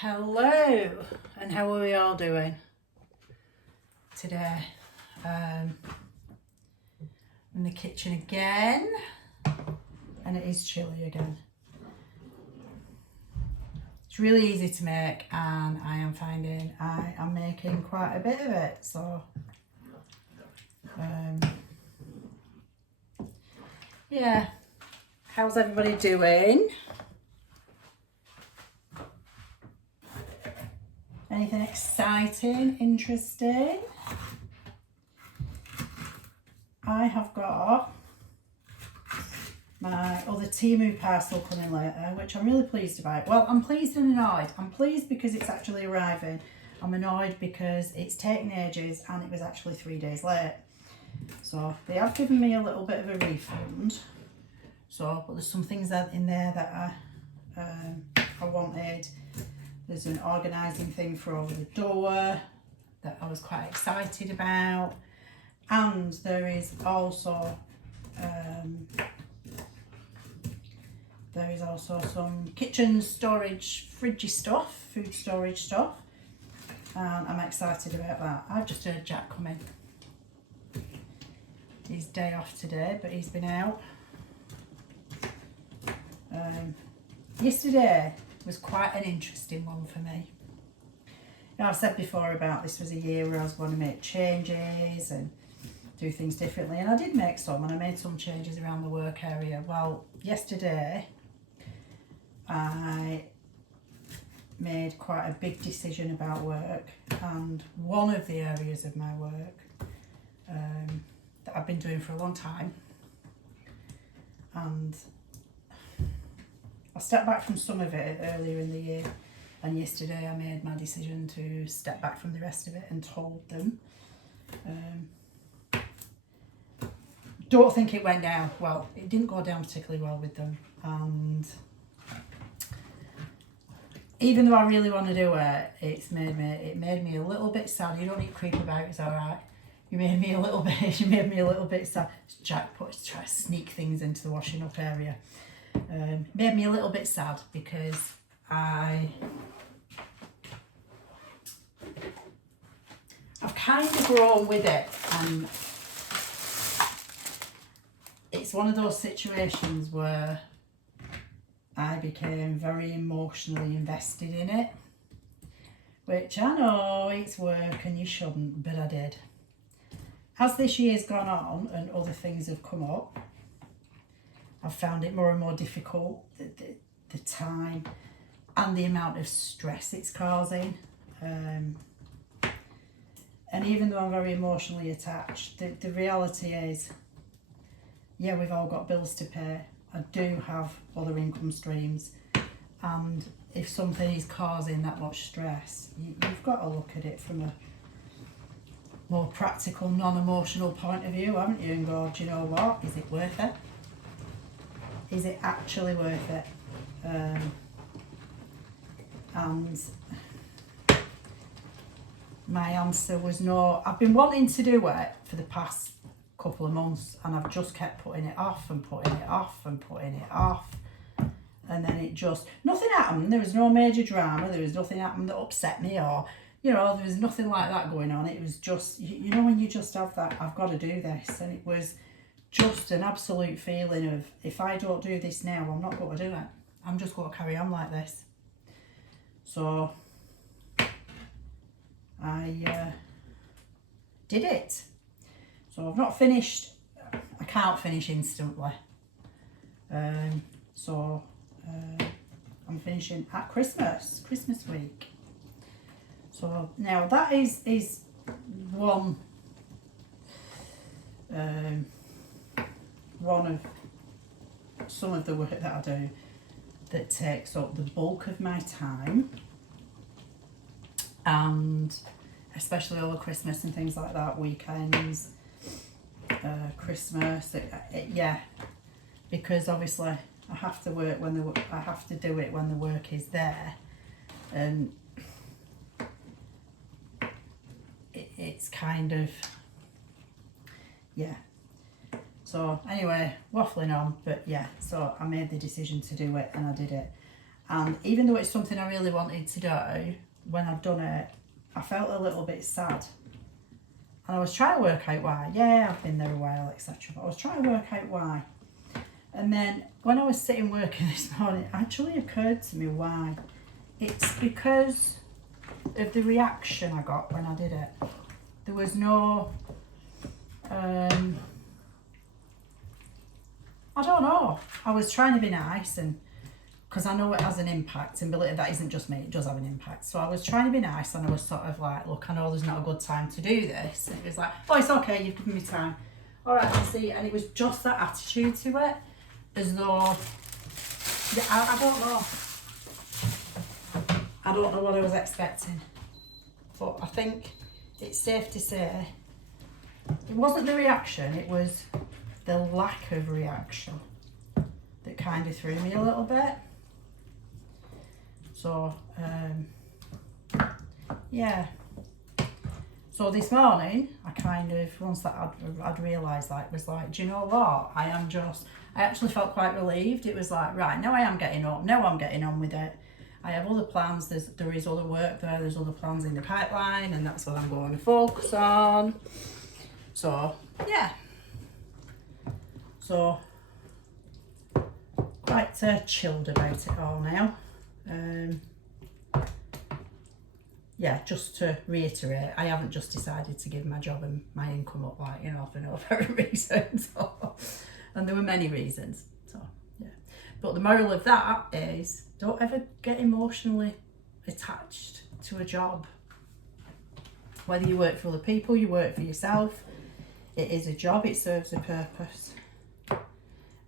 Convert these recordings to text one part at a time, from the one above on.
Hello, and how are we all doing today? In the kitchen again, and it is chilly again. It's really easy to make, and I am finding I am making quite a bit of it. So, yeah, how's everybody doing? Anything exciting, interesting? I have got my other Temu parcel coming later, which I'm really pleased about. Well, I'm pleased and annoyed. I'm pleased because it's actually arriving. I'm annoyed because it's taken ages and it was actually 3 days late. So they have given me a little bit of a refund. So, but there's some things in there that I wanted. There's an organising thing for over the door that I was quite excited about. And there is also some kitchen storage, fridgey stuff, food storage stuff. And I'm excited about that. I've just heard Jack come in. His day off today, but he's been out. Yesterday was quite an interesting one for me. Now, I've said before about this was a year where I was going to make changes and do things differently, and I did make some, and I made some changes around the work area. Well, yesterday I made quite a big decision about work, and one of the areas of my work that I've been doing for a long time, and I stepped back from some of it earlier in the year, and yesterday I made my decision to step back from the rest of it and told them. Don't think it went down well. It didn't go down particularly well with them, and even though I really want to do it, it made me a little bit sad. You don't need to creep about, it's alright. You made me a little bit sad. Jack try to sneak things into the washing up area. Made me a little bit sad because I've kind of grown with it, and it's one of those situations where I became very emotionally invested in it, which I know it's work and you shouldn't, but I did. As this year's gone on and other things have come up, I've found it more and more difficult, the time and the amount of stress it's causing. And even though I'm very emotionally attached, the reality is, yeah, we've all got bills to pay. I do have other income streams, and if something is causing that much stress, you've got to look at it from a more practical, non-emotional point of view, haven't you? And go, do you know what? Is it worth it? Is it actually worth it? And my answer was no. I've been wanting to do it for the past couple of months, and I've just kept putting it off and putting it off and putting it off, and then it just, nothing happened. There was no major drama. There was nothing happened that upset me, or there was nothing like that going on. It was just, when you just have that, I've got to do this, and it was just an absolute feeling of, if I don't do this now, I'm not going to do it. I'm just going to carry on like this. So I did it. So I've not finished. I can't finish instantly. So I'm finishing at Christmas week. So now that is one of some of the work that I do that takes up the bulk of my time, and especially over Christmas and things like that, weekends, Christmas, yeah, because obviously I have to work I have to do it when the work is there, and it's kind of, yeah. So anyway, waffling on, but yeah, so I made the decision to do it and I did it. And even though it's something I really wanted to do, when I'd done it, I felt a little bit sad. And I was trying to work out why. Yeah, I've been there a while, etc. But I was trying to work out why. And then when I was sitting working this morning, it actually occurred to me why. It's because of the reaction I got when I did it. There was no, I don't know. I was trying to be nice, and because I know it has an impact, and believe that isn't just me, it does have an impact. So I was trying to be nice, and I was sort of like, look, I know there's not a good time to do this. And it was like, oh, it's okay, you've given me time. All right, let's see. And it was just that attitude to it, as though, yeah, I don't know. I don't know what I was expecting. But I think it's safe to say it wasn't the reaction, it was the lack of reaction that kind of threw me a little bit. So, yeah. So this morning, I kind of, once that I'd realised that, was like, do you know what? I actually felt quite relieved. It was like, right, now I am getting up, now I'm getting on with it. I have other plans, there is other work there's other plans in the pipeline, and that's what I'm going to focus on. So, yeah. So, quite chilled about it all now. Yeah, just to reiterate, I haven't just decided to give my job and my income up, like, you know, for no apparent reasons. And there were many reasons. So, yeah. But the moral of that is, don't ever get emotionally attached to a job. Whether you work for other people, you work for yourself, it is a job, it serves a purpose.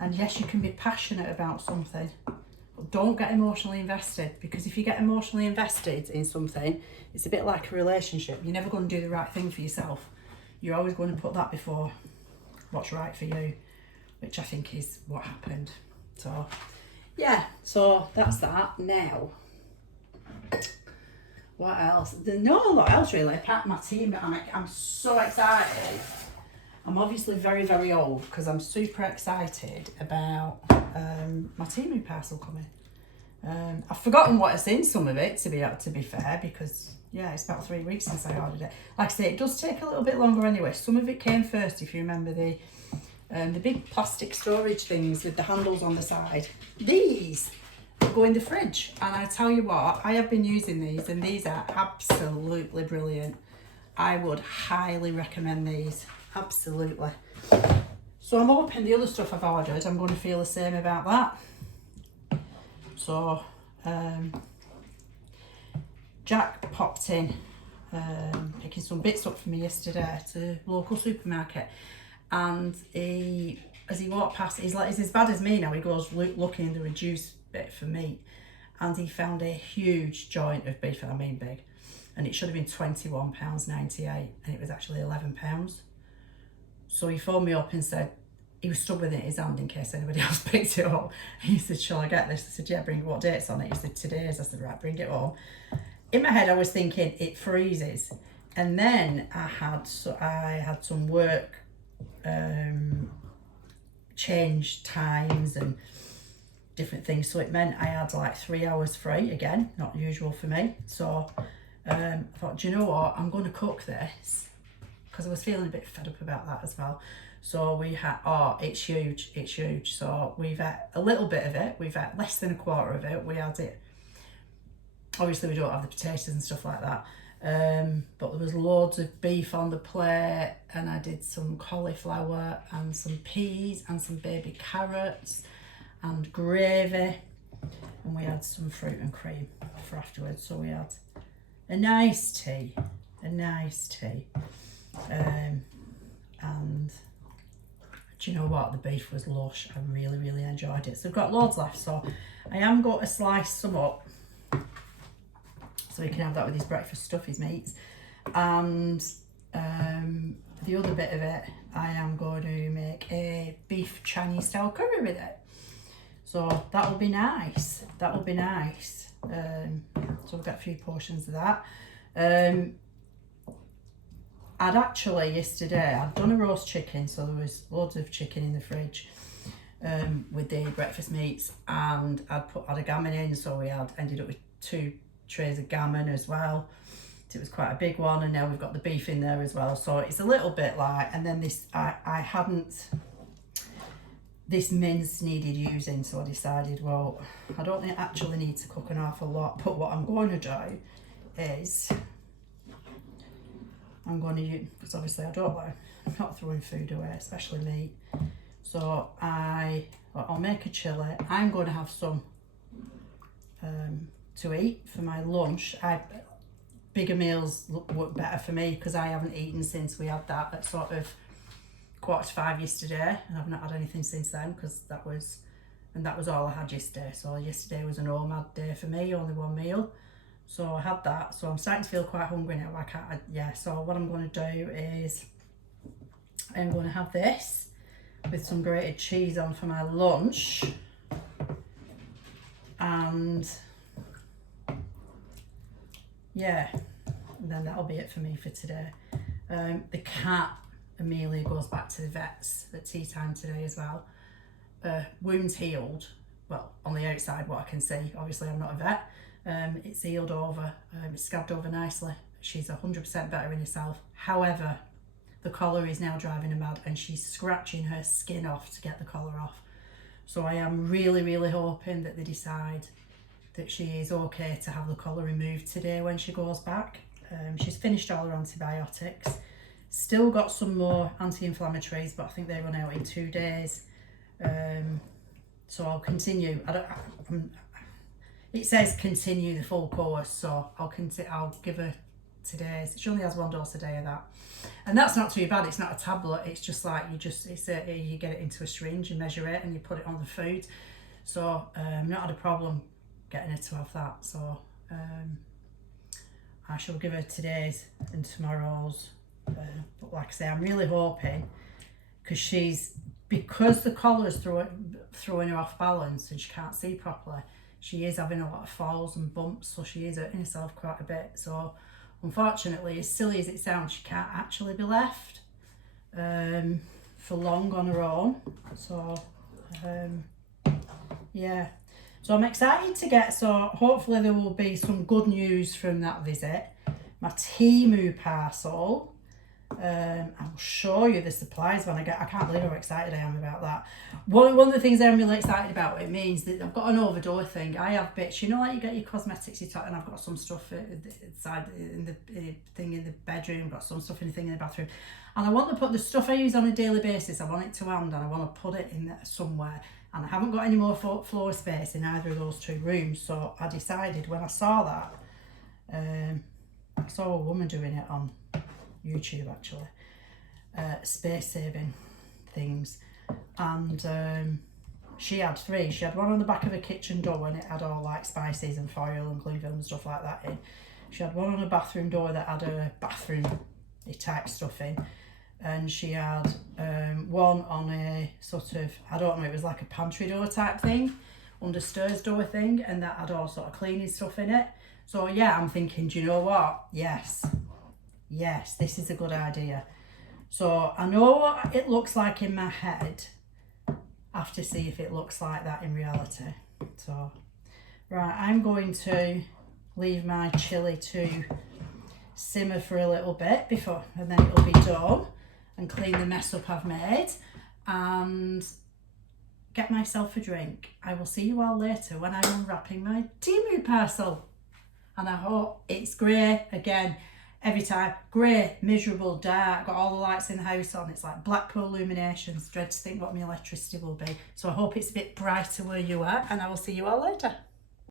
And yes, you can be passionate about something, but don't get emotionally invested, because if you get emotionally invested in something, it's a bit like a relationship. You're never going to do the right thing for yourself. You're always going to put that before what's right for you, which I think is what happened. So, yeah, so that's that. Now, what else? There's not a lot else really, apart from my team. I'm so excited. I'm obviously very, very old, because I'm super excited about my team parcel coming. I've forgotten what it's in, some of it, to be fair, because yeah, it's about 3 weeks since I ordered it. Like I say, it does take a little bit longer anyway. Some of it came first, if you remember the big plastic storage things with the handles on the side. These go in the fridge, and I tell you what, I have been using these, and these are absolutely brilliant. I would highly recommend these, absolutely. So I'm hoping the other stuff I've ordered, I'm going to feel the same about that. So Jack popped in picking some bits up for me yesterday to the local supermarket, and as he walked past, he's as bad as me now. He goes looking in the reduced bit for meat, and he found a huge joint of beef, and I mean big, and it should have been £21.98, and it was actually £11. So he phoned me up and said, he was stood with it in his hand in case anybody else picked it up. He said, shall I get this? I said, yeah, bring it. What date's on it? He said, today's. I said, right, bring it home. In my head, I was thinking, it freezes. And then I had some work change times and different things. So it meant I had like 3 hours free, again, not usual for me. So I thought, do you know what? I'm going to cook this, because I was feeling a bit fed up about that as well. So we had, it's huge. So we've had a little bit of it. We've had less than a quarter of it. We had it, obviously we don't have the potatoes and stuff like that. But there was loads of beef on the plate, and I did some cauliflower and some peas and some baby carrots and gravy. And we had some fruit and cream for afterwards. So we had a nice tea. And do you know what? The beef was lush. I really, really enjoyed it. So I've got loads left. So I am going to slice some up, so he can have that with his breakfast stuff, his meats. And the other bit of it, I am going to make a beef Chinese style curry with it. So that will be nice. So we'll get a few portions of that. I'd actually yesterday, I'd done a roast chicken, so there was loads of chicken in the fridge. with the breakfast meats, and I'd a gammon in, so we ended up with 2 trays of gammon as well. It was quite a big one, and now we've got the beef in there as well, so it's a little bit like, and then this this mince needed using, so I decided, well, I don't actually need to cook an awful lot, but what I'm going to do is I'm going to use, because obviously I'm not throwing food away, especially meat, so I'll make a chili. I'm going to have some to eat for my lunch. Bigger meals work better for me because I haven't eaten since we had that at sort of 4:45 yesterday, and I've not had anything since then, because that was all I had yesterday. So yesterday was an OMAD day for me, only one meal. So I had that, so I'm starting to feel quite hungry now. So what I'm going to do is I'm going to have this with some grated cheese on for my lunch, and yeah, and then that'll be it for me for today. The cat, Amelia, goes back to the vets at tea time today as well. Wound's healed, well, on the outside, what I can see. Obviously, I'm not a vet. It's healed over, it's scabbed over nicely. She's 100% better in herself. However, the collar is now driving her mad, and she's scratching her skin off to get the collar off. So I am really, really hoping that they decide that she is okay to have the collar removed today when she goes back. She's finished all her antibiotics. Still got some more anti-inflammatories, but I think they run out in 2 days. So I'll continue. It says continue the full course, so I'll give her today's. She only has 1 dose a day of that, and that's not too bad. It's not a tablet. It's just like you get it into a syringe and measure it, and you put it on the food. So not had a problem getting her to have that. So I shall give her today's and tomorrow's. But like I say, I'm really hoping, because the collar is throwing her off balance and she can't see properly, she is having a lot of falls and bumps, so she is hurting herself quite a bit. So unfortunately, as silly as it sounds, she can't actually be left for long on her own. So yeah, so I'm excited to so hopefully there will be some good news from that visit. My Temu parcel, I will show you the supplies when I can't believe how excited I am about that. One of the things I'm really excited about, it means that I've got an overdoor thing. I have bits, like you get your cosmetics, and I've got some stuff inside in the thing in the bedroom, got some stuff in the thing in the bathroom, and I want to put the stuff I use on a daily basis, I want it to hand, and I want to put it in there somewhere, and I haven't got any more floor space in either of those 2 rooms. So I decided, when I saw that, I saw a woman doing it on YouTube actually, space saving things, and she had 3. She had one on the back of a kitchen door, and it had all like spices and foil and cling film and stuff like that in. She had one on a bathroom door that had a bathroom type stuff in, and she had one on a sort of, I don't know, it was like a pantry door type thing, under stairs door thing, and that had all sort of cleaning stuff in it. So yeah, I'm thinking, do you know what? Yes, this is a good idea. So I know what it looks like in my head. I have to see if it looks like that in reality. So, right, I'm going to leave my chili to simmer for a little bit and then it'll be done, and clean the mess up I've made and get myself a drink. I will see you all later when I'm unwrapping my Temu parcel. And I hope it's grey again. Every time, grey, miserable, dark, got all the lights in the house on. It's like Blackpool illuminations. Dread to think what my electricity will be. So I hope it's a bit brighter where you are, and I will see you all later.